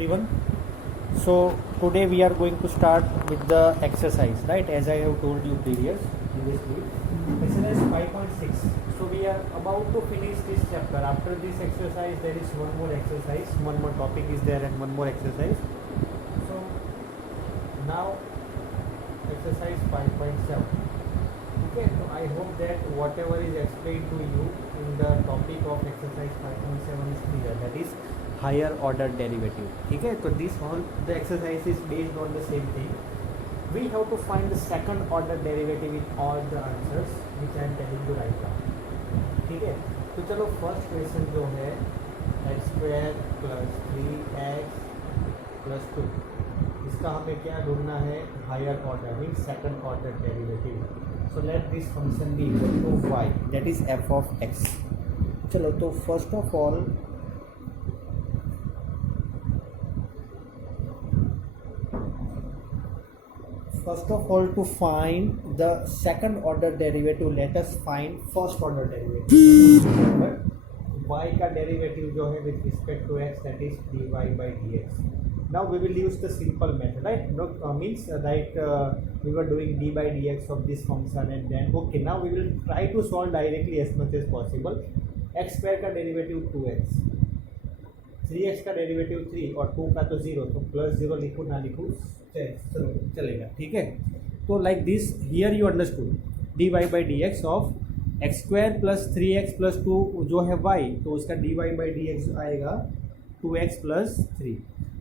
everyone. So today we are going to start with the exercise, right? As I have told you previously, exercise 5.6. So we are about to finish this chapter. After this exercise, there is one more exercise, one more topic is there, and one more exercise. So now exercise 5.7. Okay, so I hope that whatever is explained to you in the topic of exercise 5.7 is clear. That is higher order derivative. Okay, so this whole the exercise is based on the same thing. We have to find the second order derivative in all the answers which I am telling you right now. ठीक है, तो चलो first question जो है x square plus 3x plus 2, इसका हमें क्या ढूंढना है? Higher order mean second order derivative. So let this function be equal to y, that is f of x. चलो तो first of all to find the second order derivative, let us find first order derivative. y का derivative जो है with respect to x, that is dy by dx. Now we will use the simple method, right? No, means we were doing d by dx of this function, and then okay, now we will try to solve directly as much as possible. x square का derivative 2x, 3x का derivative 3 और 2 का तो 0, तो plus 0 लिखूँ ना लिखूँ चलेगा. ठीक है, तो like this here you understood dy by dx of x square plus 3x plus 2 जो है y, तो उसका dy by dx आएगा 2x प्लस 3.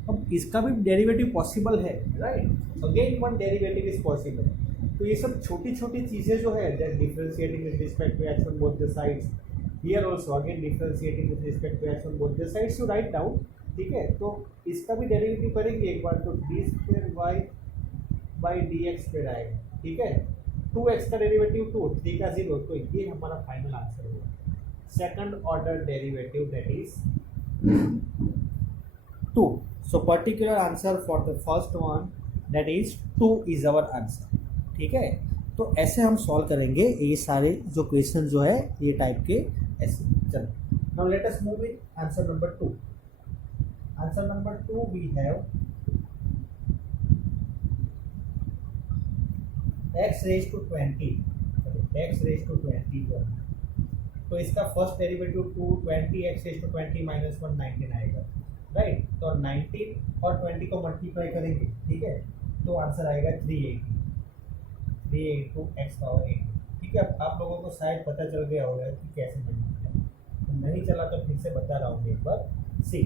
अब इसका भी डेरिवेटिव पॉसिबल है, right? Again one derivative is possible. तो ये सब छोटी छोटी चीज़ें जो है, that differentiating with respect to x on both the sides, here also again differentiating with respect to x on both the sides, you write down. ठीक है, तो इसका भी डेरिवेटिव करेंगे एक बार, तो d square y by d x square आएगा. ठीक है, 2x का डेरिवेटिव 2, 3 का 0, तो ये हमारा फाइनल आंसर होगा. Second order derivative that is 2. So particular answer for the first one that is 2 is our answer. ठीक है, तो ऐसे हम सॉल्व करेंगे ये सारे जो क्वेश्चन जो है ये टाइप के ऐसे. चलो now let us move in answer number 2. Answer number 2 we have x raised to 20. x raised to 20 जो है, तो इसका first derivative 20 x raised to 20 minus 1 19 आएगा, राइट? तो 19 और 20 को मल्टीप्लाई करेंगे, ठीक है, तो आंसर आएगा 380 into x power 80. ठीक है, अब आप लोगों को शायद पता चल गया होगा कि कैसे बनता है, तो नहीं चला तो फिर से बता रहा हूँ एक बार. See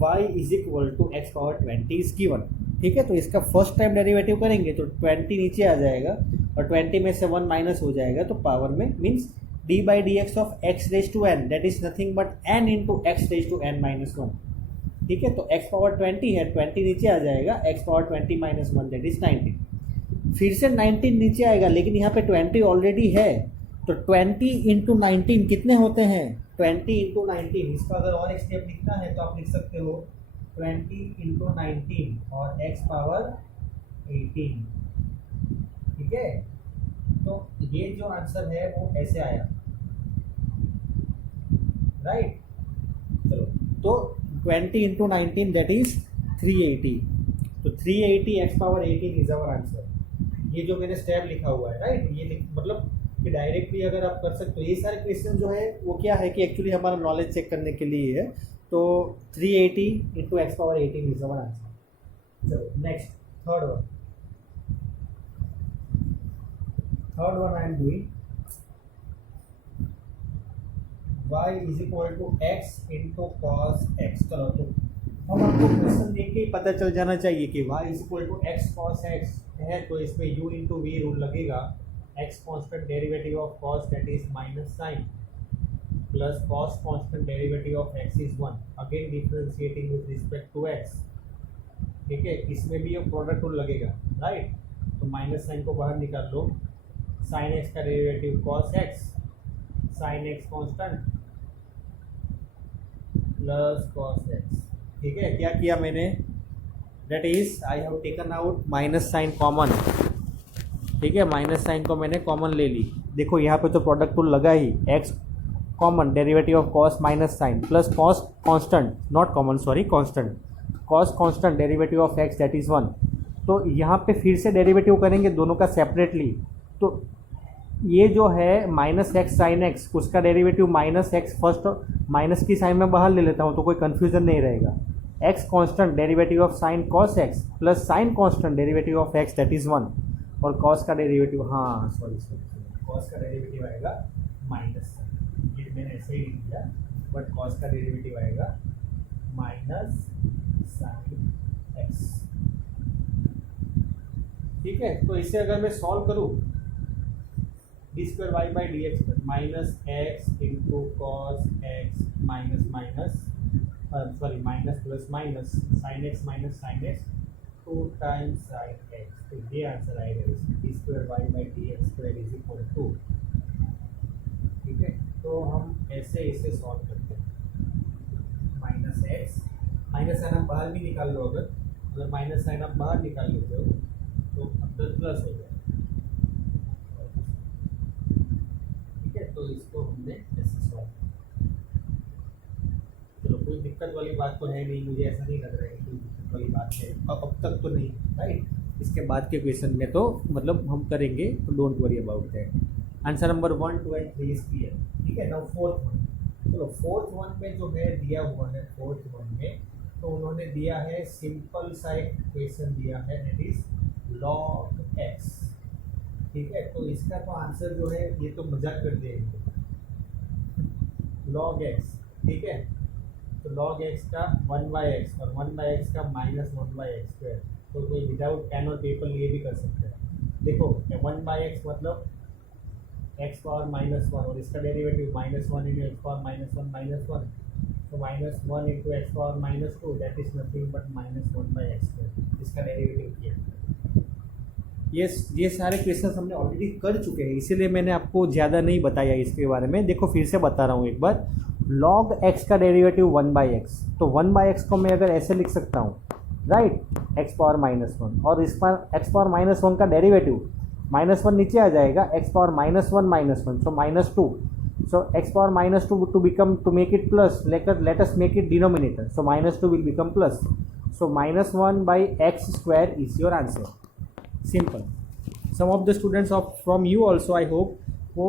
y is equal to x power 20 is given. ठीक है, तो इसका फर्स्ट टाइम डेरिवेटिव करेंगे तो 20 नीचे आ जाएगा और 20 में से 1 माइनस हो जाएगा, तो पावर में means d by d x of x raise to n, that is nothing but n into x raise to n minus 1. ठीक है, तो एक्स पावर 20 है, 20 नीचे आ जाएगा, x power 20 minus 1 that is 19. फिर से 19 नीचे आएगा, लेकिन यहाँ पे 20 ऑलरेडी है, तो 20 इंटू 19 कितने होते हैं? 20 इंटू 19. इसका अगर और एक स्टेप लिखना है तो आप लिख सकते हो 20 इंटू 19 और एक्स पावर 18. ठीक है, तो ये जो आंसर है वो ऐसे आया, राइट? चलो, तो 20 इंटू 19 दैट इज 380. तो 380 x power 18 is our answer. ये जो मैंने स्टेप लिखा हुआ है, राइट? ये मतलब कि डायरेक्टली अगर आप कर सकते हो. ये सारे क्वेश्चन जो है वो क्या है कि एक्चुअली हमारा नॉलेज चेक करने के लिए है. तो 380 into x power 18 is our answer. चलो next, third one I am doing y is equal to x into cos x. चलो, तो हम आपको क्वेश्चन देख के ही पता चल जाना चाहिए कि y is equal to x cos x है, तो इसमें u इंटू वी रूल लगेगा. x constant derivative of cos that is minus sin plus cos constant derivative of x is 1, again differentiating with respect to x. ठीक है, इसमें भी ये product rule लगेगा, राइट? तो माइनस साइन को बाहर निकाल लो, sin x का डेरिवेटिव cos x, sin x constant plus cos x. ठीक है, क्या किया मैंने? That is I have taken out minus sign common. ठीक है, माइनस साइन को मैंने कॉमन ले ली. देखो यहाँ पे तो प्रोडक्ट रूल लगा ही, x common derivative of cos minus sine plus cos constant, not common sorry constant, cos constant derivative of x that is 1। तो यहाँ पे फिर से डेरिवेटिव करेंगे दोनों का सेपरेटली। तो ये जो है माइनस एक्स साइन एक्स, उसका derivative minus x, first minus की साइन में बाहर ले लेता हूँ तो कोई कन्फ्यूजन नहीं रहेगा। X constant derivative of sine cos x plus sine constant derivative of x that is 1, और कॉस का डेरिवेटिव, हाँ सॉरी कॉस का डेरिवेटिव आएगा माइनस, ये मैंने ऐसे ही लिख दिया, बट कॉस का डेरिवेटिव आएगा माइनस साइन एक्स। ठीक है, तो इसे अगर मैं सॉल्व करूँ, d square y by d x minus x into cos x minus minus sorry minus plus minus sine x minus sine x 2 times sine x. तो ये आंसर आएगा इसमें, d square y by d x square is equal to. ठीक है, तो हम ऐसे इसे सॉल्व करते हैं। माइनस एक्स, माइनस साइन आप बाहर भी निकाल लो, अगर माइनस साइन आप बाहर निकाल लेते हो तो अंदर प्लस हो जाए। ठीक है, तो इसको हमने ऐसे सॉल्व, चलो कोई दिक्कत वाली बात तो है नहीं, मुझे ऐसा नहीं लग रहा है कि कोई दिक्कत वाली बात है, अब तक तो नहीं, राइट। इसके बाद के क्वेश्चन में तो मतलब हम करेंगे, तो don't worry about that. Answer number 1, 2 and 3 is clear. ठीक है, नाउ फोर्थ वन, चलो फोर्थ वन में जो है दिया हुआ है, फोर्थ वन में तो उन्होंने दिया है सिंपल सा एक क्वेश्चन दिया है, दैट इज लॉग एक्स। ठीक है, तो इसका तो आंसर जो है ये तो मजाक कर देंगे, लॉग एक्स। ठीक है, तो लॉग एक्स का 1/x और 1/x का माइनस 1/x स्क्वायर, तो कोई विदाउट पेन और पेपर लिए भी कर सकते हैं। देखो 1/x मतलब x पावर -1 और इसका डेरिवेटिव -1 इंटू एक्स पावर -1 तो -1 into x power -2 that is nothing but -1/x square, इसका डेरिवेटिव किया। ये सारे क्वेश्चन हमने ऑलरेडी कर चुके हैं, इसीलिए मैंने आपको ज़्यादा नहीं बताया इसके बारे में। देखो फिर से बता रहा हूँ एक बार, log x का डेरिवेटिव 1/x, तो 1/x को मैं अगर ऐसे लिख सकता हूँ, राइट, x पावर -1, और इस पर x पावर -1 का डेरिवेटिव -1 नीचे आ जाएगा, x power -1 -1 so -2, so x power -2 to make it plus, let us make it denominator, so -2 will become plus, so -1/x square is your answer. Simple. Some of the students from you also I hope वो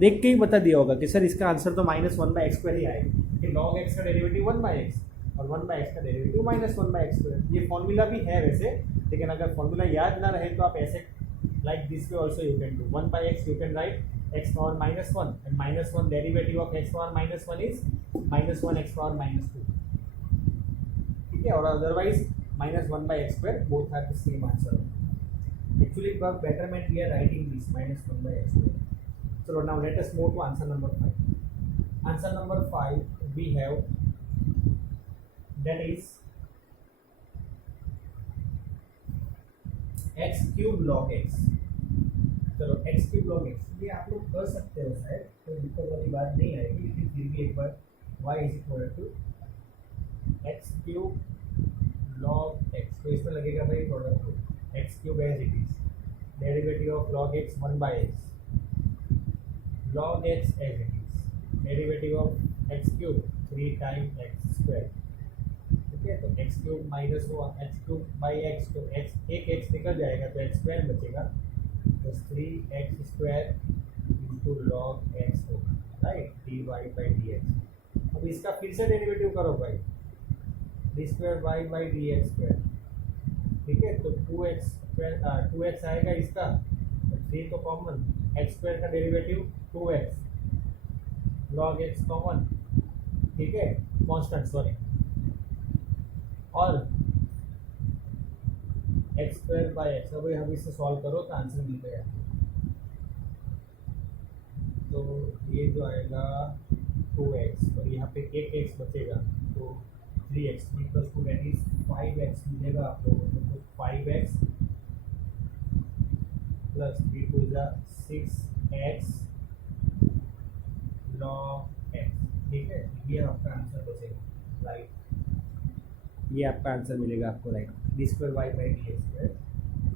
देख के ही बता दिया होगा कि sir इसका answer तो -1/x square ही आएगा, कि log x का डेरिवेटिव 1/x और 1/x का डेरिवेटिव -1/x स्क्वायर। ये फॉर्मूला भी है वैसे, लेकिन अगर फॉर्मूला याद ना रहे तो आप ऐसे like this way also you can do 1/x, you can write x power -1 and -1 derivative of x power -1 is -1 x power -2। ठीक है, और otherwise -1/x square both are the same answer। Actually it work betterment we are writing this -1/x square। So now let us move to answer number 5। Answer number 5 we have, that is x cube log x। चलो x cube log x, ये आप लोग कर सकते हो शायद, कोई दिक्कत वाली बात नहीं आएगी, लेकिन फिर भी एक बार y is equal to x cube log x, तो इसमें लगेगा भाई product x cube as it is, derivative of log x 1/x, log x as it is, derivative of x cube 3 time x square. ठीक है, तो x cube -1 x क्यूब by x, तो x एक x निकल जाएगा तो x स्क्वायर बचेगा, तो 3x square into log x होगा, राइट, dy/dx। अब इसका फिर से डेरिवेटिव करो भाई, d square y D x square. ठीक है, तो 2x स्क्वायर 2x आएगा इसका, तो 3 तो कॉमन, x स्क्वायर का derivative 2x, log x common, ठीक है, कांस्टेंट सॉरी, और एक्स स्क्वायर बाई एक्स। अब हम इसे सॉल्व करो तो आंसर मिल गया, तो ये जो आएगा 2x और यहाँ पे एक x बचेगा, तो 3x plus 2 that is 5x मिलेगा आप लोगों को, तो 5x plus 3 2 6x log x। ठीक है, ये आपका आंसर बचेगा, राइट, ये आपका आंसर मिलेगा आपको, right, d square y by d x square.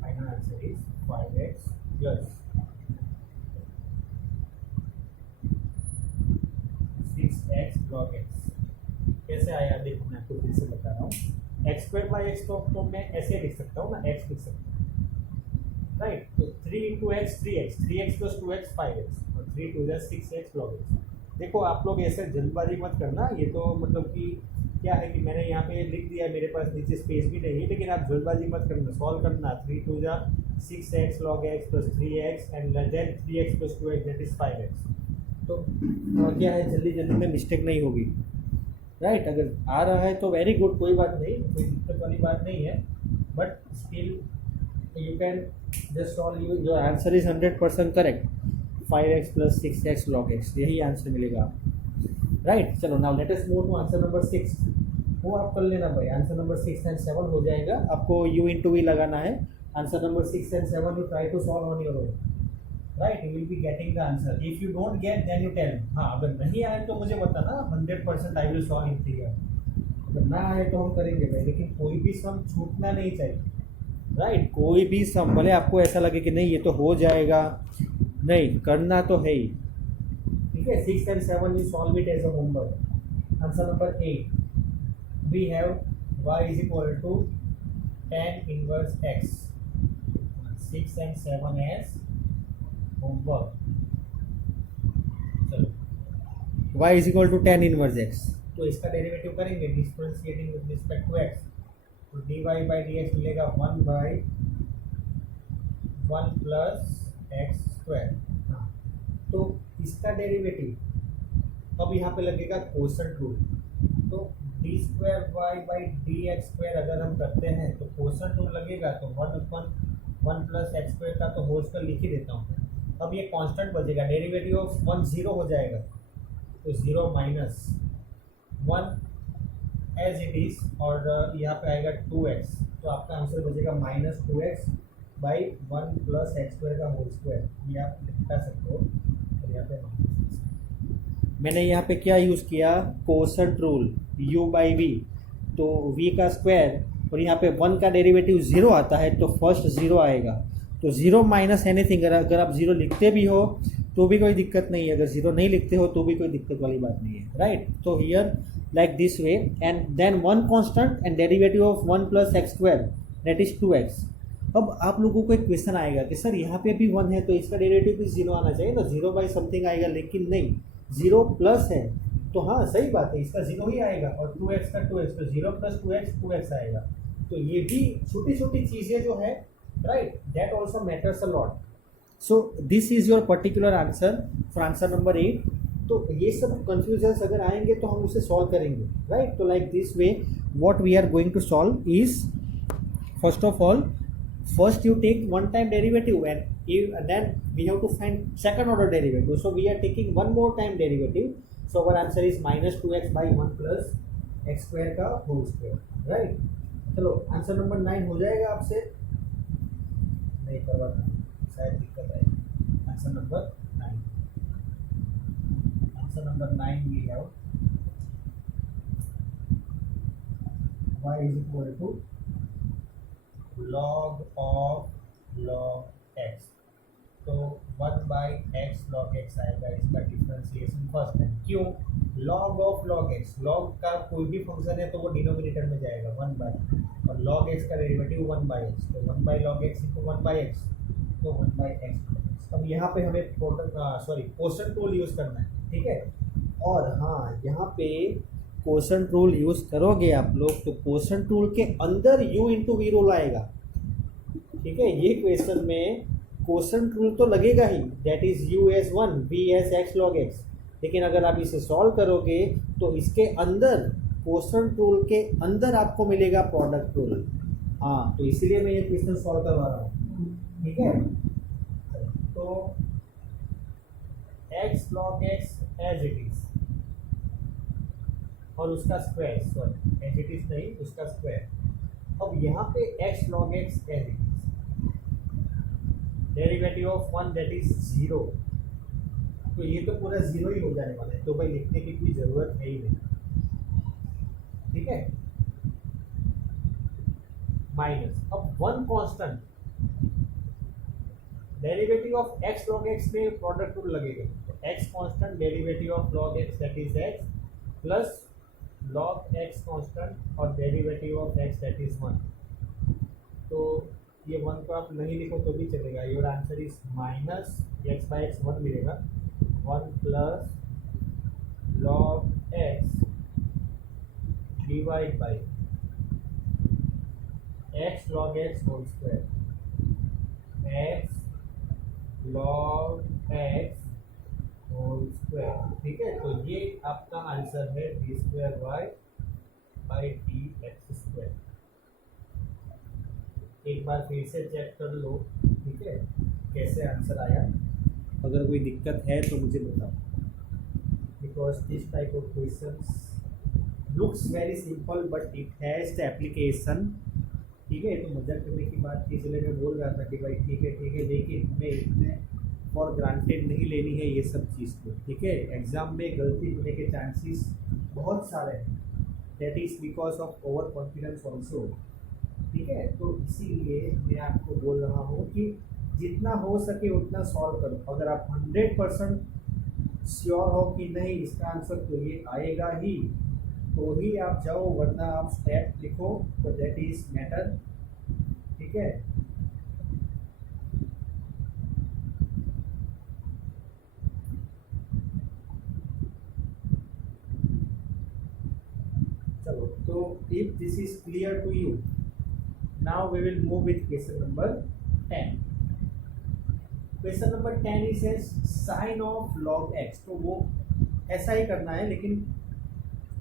Final answer is 5x plus 6x log x कैसे आया देखो, मैं आपको फिर से बता रहा हूँ। एक्स स्क्वायर बाई एक्स तो मैं ऐसे लिख सकता हूँ ना, एक्स लिख सकता हूँ, राइट। तो 3 into x 3x, 3x plus 2x 5x और 3 टू 6x log x। देखो आप लोग ऐसे जल्दबाजी मत करना, ये तो मतलब कि क्या है कि मैंने यहाँ पे लिख दिया, मेरे पास नीचे स्पेस भी नहीं है, लेकिन आप जल्दबाजी मत करना, सॉल्व करना। 3 to 6x log x plus 3x and then 3x plus 2x that is 5x। तो क्या है, जल्दी जल्दी में मिस्टेक नहीं होगी, राइट। अगर आ रहा है तो वेरी गुड, कोई बात नहीं, कोई दिक्कत वाली बात नहीं है, but still you can just solve, your answer is 100% correct. 5x plus 6x log x, यही आंसर मिलेगा, राइट। चलो now let us move to answer number 6। वो आप कर लेना भाई, आंसर नंबर 6 एंड 7 हो जाएगा, आपको u इंटू वी लगाना है। Answer number 6 and 7 you try to solve on your own, right. You will be getting the answer. If you don't get then you tell, हाँ अगर नहीं आए तो मुझे बताना, 100% I will solve in figure. अगर ना आए तो हम करेंगे भाई, लेकिन कोई भी सम छूटना नहीं चाहिए, राइट। कोई भी सम, भले आपको ऐसा लगे कि नहीं ये तो हो जाएगा, नहीं करना तो है ही, ठीक है। 6 and 7 you solve it as a homework. Answer number 8 we have y is equal to tan inverse x। 6 and 7 as homework. चलो y is equal to tan inverse x, तो इसका डेरिवेटिव करेंगे differentiating with respect to x। तो dy by dx मिलेगा 1 by 1 plus x square. हाँ, तो इसका derivative अब यहाँ पे लगेगा कोसेंट रूल। तो d square y by d x square अगर हम करते हैं तो कोसेंट रूल लगेगा, तो 1 प्लस एक्स स्क्वायर का तो होल स्क्वायर लिख ही देता हूँ। अब ये कांस्टेंट बचेगा, डेरिवेटिव ऑफ 1 0 हो जाएगा, तो 0 माइनस 1 एज इट इज, और यहाँ पे आएगा 2x, तो आपका आंसर बचेगा minus 2x by 1 plus x square का होल स्क्वायर। ये आप लिखा सकते हो, और यहाँ पे मैंने यहाँ पे क्या यूज़ किया, quotient rule, u by v, तो v का स्क्वायर, और यहाँ पे 1 का डेरिवेटिव 0 आता है तो फर्स्ट 0 आएगा, तो 0 माइनस एनीथिंग। अगर आप 0 लिखते भी हो तो भी कोई दिक्कत नहीं है, अगर 0 नहीं लिखते हो तो भी कोई दिक्कत वाली बात नहीं है, राइट। तो here like this way, and then 1 constant and derivative of 1 plus x square that is 2x। अब आप लोगों को एक क्वेश्चन आएगा कि सर यहाँ पे भी 1 है तो इसका डेरिवेटिव भी 0 आना चाहिए ना, 0 बाई समथिंग आएगा, लेकिन नहीं, 0 प्लस है, तो हाँ सही बात है, इसका 0 ही आएगा, और 2x का 2x, तो 0 प्लस 2x आएगा। तो ये भी छोटी छोटी चीज़ें जो है, right, that also matters a lot. So this is your particular answer for answer number 8। तो ये सब कंफ्यूजन्स अगर आएंगे तो हम उसे सॉल्व करेंगे, राइट। तो like this way what we are going to solve is, first of all, first you take one time derivative and then we have to find second order derivative, so we are taking one more time derivative, so our answer is minus 2x by 1 plus x square का whole square, right। चलो answer number 9 हो जाएगा आपसे, नहीं करवाता शायद दिक्कत आएगी। Answer number 9 we have y is equal to log of log x, तो 1 बाई एक्स log x आएगा, इसका डिफरेंशिएशन फर्स्ट है। क्यों log of log x, log का कोई भी फंक्शन है तो वो डिनोमिनेटर में जाएगा 1 बाई, और log x का डेरिवेटिव 1 बाई एक्स, तो 1 by log x into 1 by x, तो 1 बाई एक्स। अब यहाँ पे हमें कोसेंट रूल यूज़ करना है, ठीक है। और हाँ, यहाँ पे कोसेंट रूल यूज़ करोगे आप लोग तो कोसेंट रूल के अंदर u इंटू वी रूल आएगा, ठीक है। ये क्वेश्चन में कोसेंट रूल तो लगेगा ही, that is u as 1 v as x log x, लेकिन अगर आप इसे सॉल्व करोगे तो इसके अंदर, कोसेंट रूल के अंदर आपको मिलेगा प्रोडक्ट रूल। हाँ, तो इसीलिए मैं ये क्वेश्चन सॉल्व करवा रहा हूँ, ठीक है। तो x log x as it is, और उसका square, sorry as it is नहीं, उसका स्क्वायर। अब यहाँ पे x log x as it is, derivative of 1 that is 0, तो ये तो पूरा 0 ही हो जाने वाला है, तो भाई लिखने की कोई ज़रूरत है ही नहीं, ठीक है। माइनस, अब 1 constant, derivative of x log x में प्रोडक्ट रूल लगेगा, तो x constant derivative of log x that is x plus log x constant और derivative of x that is 1. तो ये 1 को आप नहीं लिखो तो भी चलेगा. Your answer is minus x by x 1 मिलेगा. 1 plus log x divide by x log x whole square. X log x whole square. ठीक है, तो ये आपका आंसर है d square y by d x square. एक बार फिर से चेक कर लो. ठीक है, कैसे आंसर आया. अगर कोई दिक्कत है तो मुझे बताओ, because this type of questions looks very simple but it has the application. ठीक है, तो मजाक करने की बात थी इसलिए मैं बोल रहा था कि भाई ठीक है, लेकिन हमें इतने फॉर ग्रांटेड नहीं लेनी है ये सब चीज़ को. ठीक है, एग्जाम में गलती होने के चांसेस बहुत सारे हैं. That is because of over confidence also. ठीक है, तो इसीलिए मैं आपको बोल रहा हूँ कि जितना हो सके उतना सॉल्व करो. अगर आप 100% श्योर हो कि नहीं इसका आंसर तो ये आएगा ही तो ही आप जाओ, वरना आप स्टेप लिखो तो दैट इज मैटर. ठीक है, चलो. तो if this is clear to you, now we will move with question number 10. Question number 10 is sin of log x. तो वो ऐसा ही करना है, लेकिन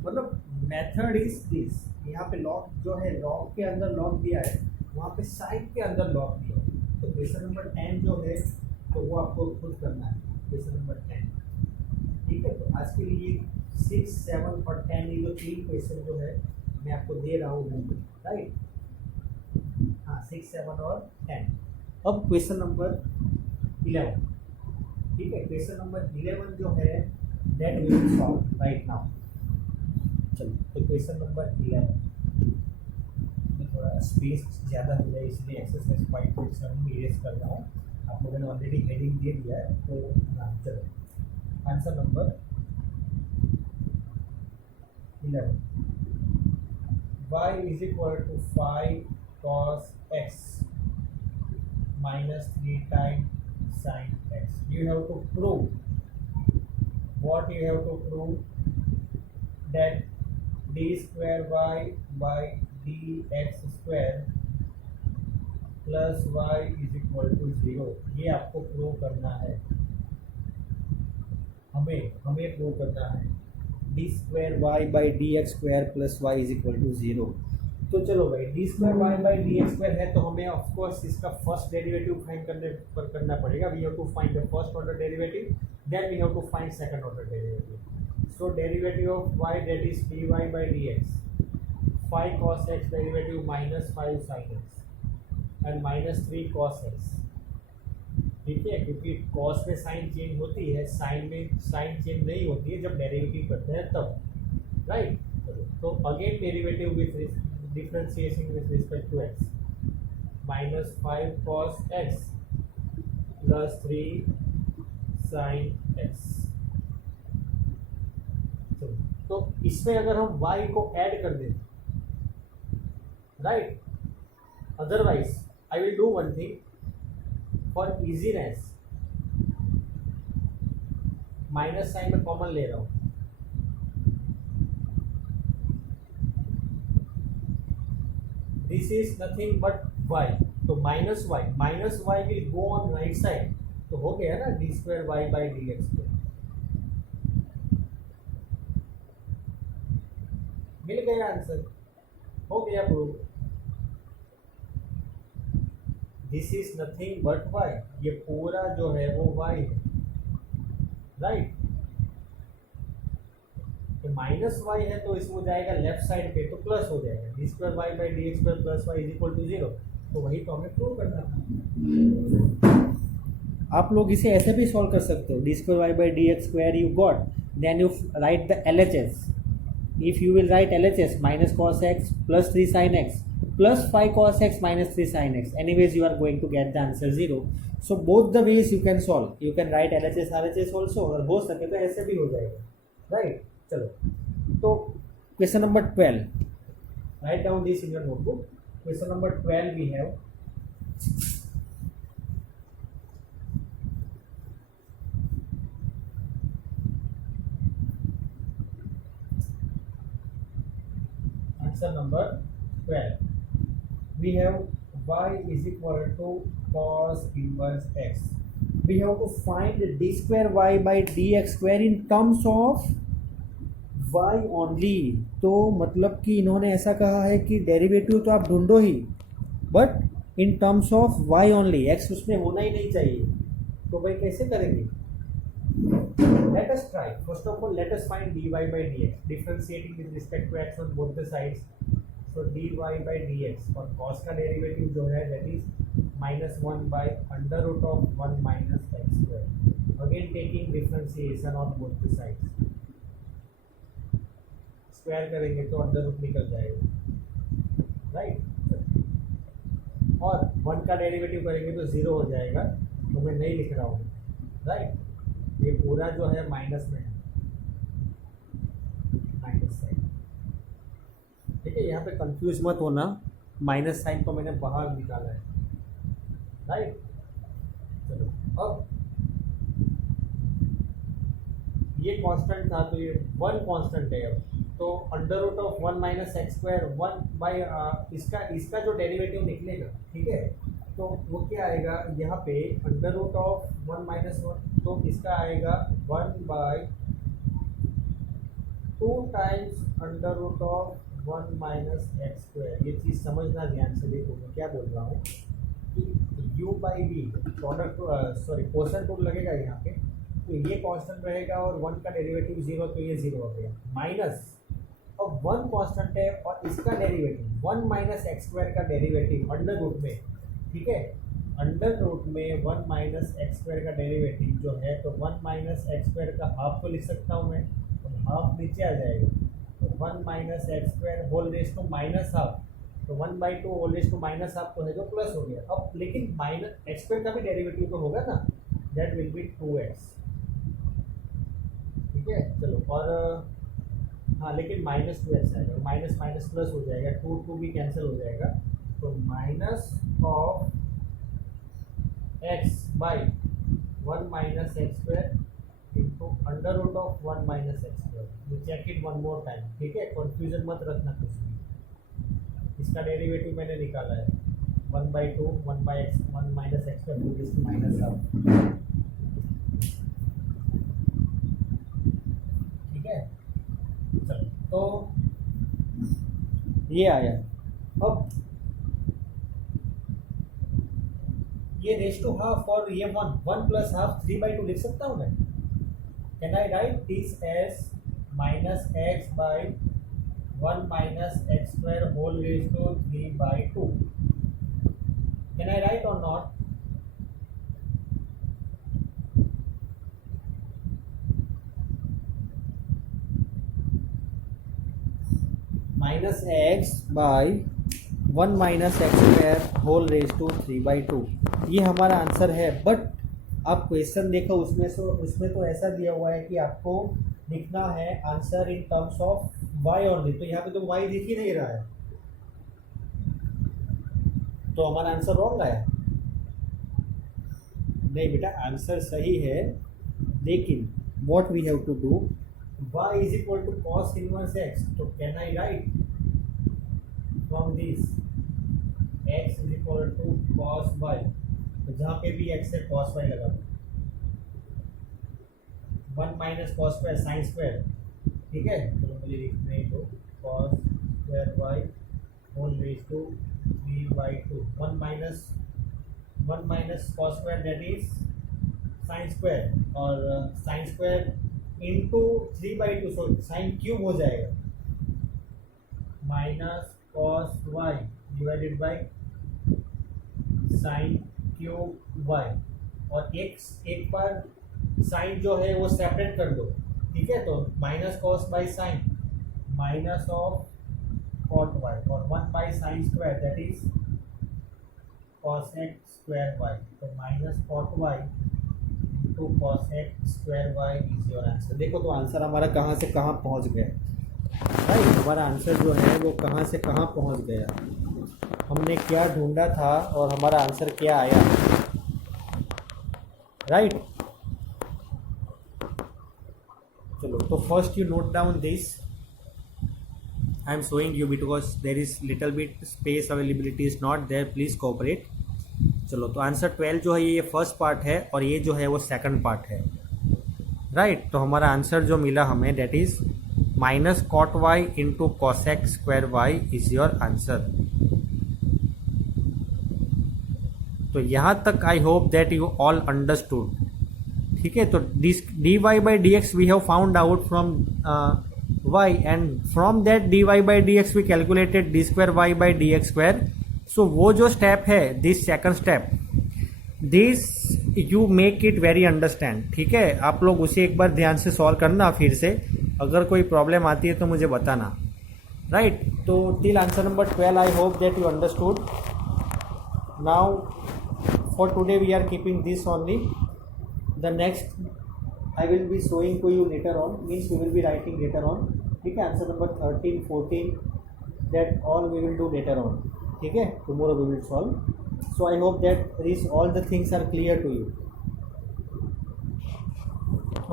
मतलब मेथड इज दिस. यहाँ पे लॉग जो है, लॉग के अंदर लॉग दिया है, वहाँ पे साइन के अंदर लॉग दिया है. तो क्वेश्चन नंबर 10 जो है तो वो आपको खुद करना है. Question number 10. ठीक है, तो आज के लिए 6, 7 और 10 ये जो 3 क्वेश्चन जो है मैं आपको दे रहा हूँ. राइट, हाँ, 6, 7 और 10. अब क्वेश्चन नंबर 11. ठीक है, क्वेश्चन नंबर 11 जो है that we will solve right now. चलो, तो क्वेश्चन नंबर 11 में थोड़ा स्पेस ज़्यादा हो जाए इसलिए एक्सरसाइज 5.7 इरेज कर रहा हूँ. आप लोगों ने ऑलरेडी हेडिंग दे दिया है. तो हाँ, चलो. Answer number 11. y is equal to 5 cos x minus 3 times sin x. You have to prove. What you have to prove? That d square y by dx square plus y is equal to 0. ये आपको prove करना है. हमें prove करना है d square y by d x square plus y is equal to 0. तो चलो भाई, d square y by d x square है तो हमें ऑफकोर्स इसका फर्स्ट डेरिवेटिव फाइंड करना पड़ेगा. We have to find the first order derivative, then we have to find second order derivative. So derivative of y that is d y by d x. 5 cos x derivative minus 5 sin x and minus 3 cos x. ठीक है, क्योंकि cos में sign change होती है, sign में sign change नहीं होती है जब डेरिवेटिव करते हैं तब. राइट, तो again derivative with differentiation with respect to x. Minus 5 cos x plus 3 sin x. तो इसमें अगर हम y को ऐड कर दें, right, otherwise I will do one thing for easiness. Minus sine में कॉमन ले रहा हूं. This is nothing but y. तो minus y will go on right side. तो हो गया ना d square y by d x square. मिल गया आंसर, हो गया prove. This is nothing but y. ये पूरा जो है वो y है. राइट, तो माइनस वाई है तो इसमें जाएगा लेफ्ट साइड पे तो प्लस हो जाएगा. D square y by d x square plus y is equal to 0. तो वही तो हमें प्रूव करना था. आप लोग इसे ऐसे भी सॉल्व कर सकते हो. D square y by d x square you got, then you write the LHS. If you will write LHS minus cos x plus 3 sin x plus 5 cos x minus 3 sin x. Anyways, you are going to get the answer 0. So both the ways you can solve, you can write LHS RHS also, अगर हो सके तो ऐसे भी हो जाएगा, right. चलो, तो question number 12, write down this in your notebook. Question number 12 we have, answer number 12, we have y is equal to cos inverse x. We have to find d square y by dx square in terms of y only। तो मतलब कि इन्होंने ऐसा कहा है कि derivative तो आप ढूंढो ही, but in terms of y only, x उसमें होना ही नहीं चाहिए। तो भाई कैसे करेंगे? Let us try. First of all, let us find dy by dx, differentiating with respect to x on both the sides. So dy by dx, और cos का डेरिवेटिव जो है that is -1 by under root of 1 minus x square. Again taking differentiation on both the sides. Square करेंगे तो under root निकल जाएगा, right. और 1 का डेरिवेटिव करेंगे तो 0 हो जाएगा, तो मैं नहीं लिख रहा हूँ, राइट। ये पूरा जो है माइनस में है, माइनस साइन, ठीक है। यहाँ पे कंफ्यूज मत होना, माइनस साइन को मैंने बाहर निकाला है, राइट। चलो, अब ये कांस्टेंट था तो ये 1 कांस्टेंट है। अब तो under root of 1 minus x square 1 by इसका जो डेरिवेटिव निकलेगा, ठीक है, तो वो क्या आएगा यहाँ पे अंडर रूट ऑफ 1 माइनस 1, तो इसका आएगा 1 by 2 times under root of 1 minus x square. ये चीज़ समझना ध्यान से, देखो मैं क्या बोल रहा हूँ कि u by v product sorry question rule लगेगा यहाँ पे, तो ये कांस्टेंट रहेगा और 1 का डेरिवेटिव 0, तो ये 0 हो गया, माइनस अब 1 कांस्टेंट है और इसका डेरिवेटिव 1 माइनस एक्स स्क्वायर का डेरिवेटिव अंडर रूट में, ठीक है, अंडर रूट में 1 माइनस एक्स स्क्वायर का डेरिवेटिव जो है, तो 1 माइनस एक्स स्क्वायर का हाफ को लिख सकता हूँ मैं, तो हाफ नीचे आ जाएगा, तो 1 minus x square whole raise to minus half, तो 1/2 whole raise to minus half तो है जो प्लस हो गया। अब लेकिन माइनस एक्स स्क्वायर का भी डेरिवेटिव तो होगा ना, दैट विल बी 2x, ठीक है। चलो, और हाँ लेकिन -2x आएगा, माइनस माइनस प्लस हो जाएगा, 2 भी कैंसिल हो जाएगा, तो minus of x by 1 minus x square into under root of 1 minus x square. You check it one more time, ठीक है, कंफ्यूजन मत रखना कुछ भी। इसका डेरिवेटिव मैंने निकाला है 1/2 1 minus x square minus half, ठीक है। चलो, तो ये आया। अब ये रेस टू हाफ और ये 1 प्लस हाफ 3/2 लिख सकता हूँ मैं। Can I write this as minus x by 1 minus x square whole raise to 3/2? Can I write or not? Minus x by 1 minus x square whole raise to 3/2, ये हमारा answer है। But आप question देखो, उसमें तो ऐसा दिया हुआ है कि आपको लिखना है answer in terms of y only, तो यहाँ पे तो y दिख ही नहीं रहा है, तो हमारा आंसर रॉन्ग आया। नहीं बेटा, आंसर सही है, लेकिन what we have to do, y is equal to cos inverse x, तो can I write from this x is equal to cos y, तो जहाँ पे भी x है कॉस y लगा दो, 1 minus cos square sine square, ठीक है। चलो मुझे लिखने दो, cos square y whole raise to 3/2, 1 minus cos square that is sine square, और sine square into 3/2, so sine cube हो जाएगा, minus cos y divided by sine cube y, और एक बार साइन जो है वो सेपरेट कर दो, ठीक है, तो minus cos by sine minus of cot y, और 1 by sine square that is cosec square y, तो minus cot y into cosec square y is your answer. देखो तो आंसर हमारा कहाँ से कहाँ पहुँच गया, राइट। हमारा आंसर जो है वो कहाँ से कहाँ पहुँच गया, हमने क्या ढूंढा था और हमारा आंसर क्या आया, राइट। चलो तो first you note down this, I am showing you because there is little bit space availability is not there, please cooperate। चलो तो आंसर 12 जो है ये फर्स्ट पार्ट है और ये जो है वो सेकंड पार्ट है, राइट। तो हमारा आंसर जो मिला हमें that is minus cot y into cosec square y is your answer. तो यहाँ तक I hope that you all understood, ठीक है। तो d y by d x we have found out from y and from that dy by dx we calculated d square y by dx square। so वो जो step है this second step, this you make it very understand, ठीक है। आप लोग उसे एक बार ध्यान से सॉल्व करना फिर से, अगर कोई प्रॉब्लम आती है तो मुझे बताना, राइट। तो till answer number 12 I hope that you understood. Now for today we are keeping this only, the next I will be showing to you later on, means we will be writing later on, ठीक है। Answer number 13, 14 that all we will do later on, ठीक है। tomorrow we will solve, so I hope that these all the things are clear to you।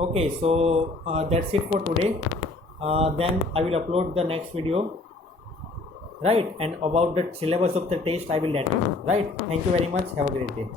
okay, so that's it for today, then I will upload the next video, right, and about the syllabus of the test I will let you, right। thank you very much, have a great day।